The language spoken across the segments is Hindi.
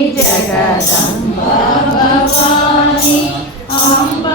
జగదంబ భవాని అంబ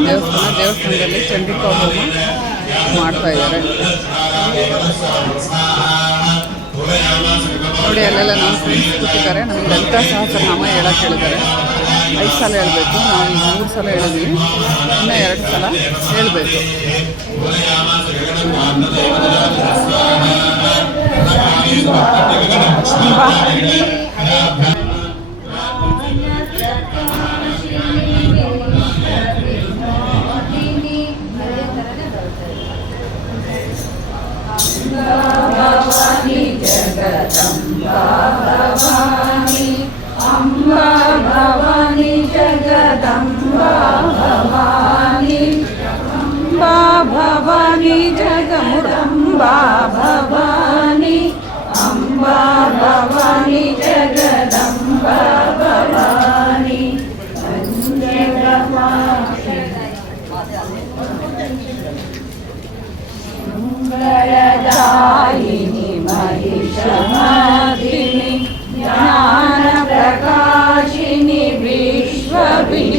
ದೇವಸ್ಥಾನ ದೇವಸ್ಥಾನದಲ್ಲಿ ಚಂಡಿಕಾ ಹೋಮ ಮಾಡ್ತಾ ಇದ್ದಾರೆ ನೋಡಿ, ಅಲ್ಲೆಲ್ಲ ನಮ್ಮ ಫ್ರೆಂಡ್ಸ್ ಕೂತಿದ್ದಾರೆ. ನಮಗೆ ಲಲಿತಾ ಸಹಸ್ರನಾಮ ಹೇಳಕ್ಕೆ ಹೇಳಿದ್ದಾರೆ. ಐದು ಸಲ ಹೇಳಬೇಕು. ನಾವು ಮೂರು ಸಲ ಹೇಳಿದ್ವಿ. ಇನ್ನೂ ಎರಡು ಸಲ ಹೇಳಬೇಕು. ಬಾ. भवानी अम्बा भवानी जगमुरम्बा भवानी अम्बा भवानी जगदम्बा भवानी। महिषमा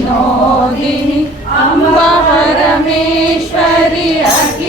विनोदिनि अम्ब परमेश्वरि अखि